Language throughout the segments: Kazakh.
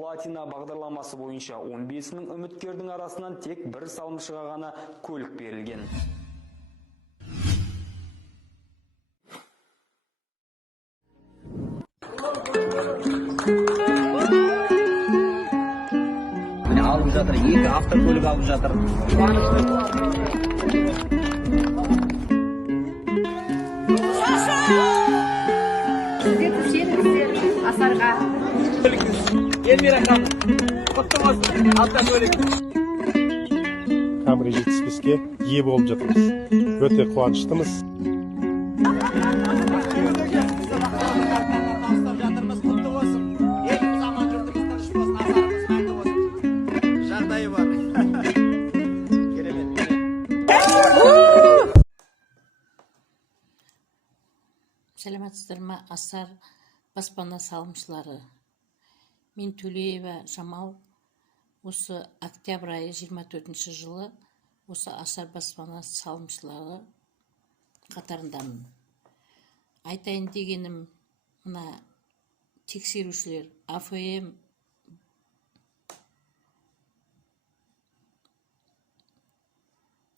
Платина бағдарламасы бойынша 15 мың үміткердің арасынан тек бір салымшыға ғана көлік берілген. Алып жатыр, екі автокөлік алып жатыр. Асарға. Елмира ханым, құтты болсын, автокөлік. Камри жетіспеске ие болып жатырмыз. Өте қуаныштымыз. Сәлеметсіздер ме, Асар баспана салымшылары? Мен Төлеева Жамал, осы октябрь айы 24 жылы осы Асар баспана салымшылары қатарындамын. Айтайын дегенім, мына тексерушілер АФМ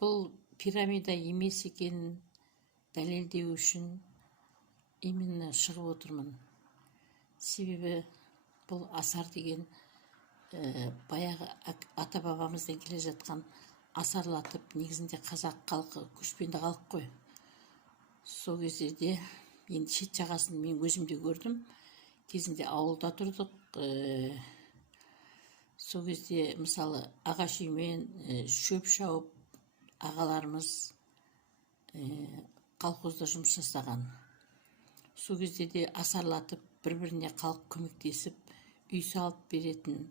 бұл пирамида емес екенін дәлелдеу үшін именно шығып отырмын. Себебі бұл Асар деген баяғы ата-бабамыздан келе жатқан асарлатып, негізінде қазақ халқы көшпенді халық қой. Сол кездерде енді шет жағасын мен өзімде көрдім. Кезінде ауылда тұрдық. Сол кезде мысалы ағаш үймен шөп шауып ағаларымыз колхозда жұмыс жасаған. Сол кезде де асарлатып, бір-біріне халық көмектесіп, үй салып беретін,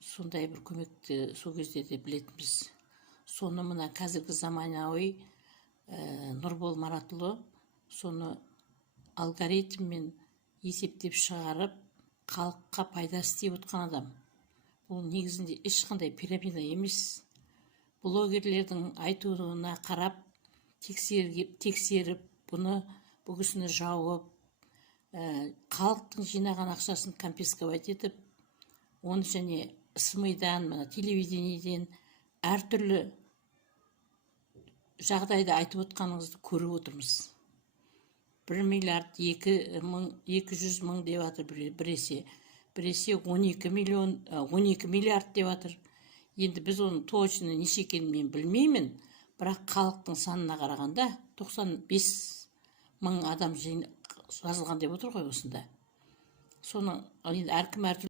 сондай бір көмекті сол кезде де білетінбіз. Соны мына қазіргі заманауи Нұрбол Маратұлы соны алгоритммен есептеп шығарып, халыққа пайда істеп отқан адам. Бұл негізінде ешқандай пирамида емес. Блогерлердің айтуына қарап, тексеріп, бұл кісіні жауып, халықтың жинаған ақшасын конфисковать етіп, оны және СМИ-дан, телевидениеден әртүрлі жағдайда айтып отқаныңызды көріп отырмыз. 1 миллиард 200 мың деп жатыр біресе 12 миллиард деп жатыр. Енді біз оның точно неше екенін мен білмеймін, бірақ халықтың санына қарағанда 95 мың адам жазылған деп отыр ғой осында. Соның әркім әртүрлі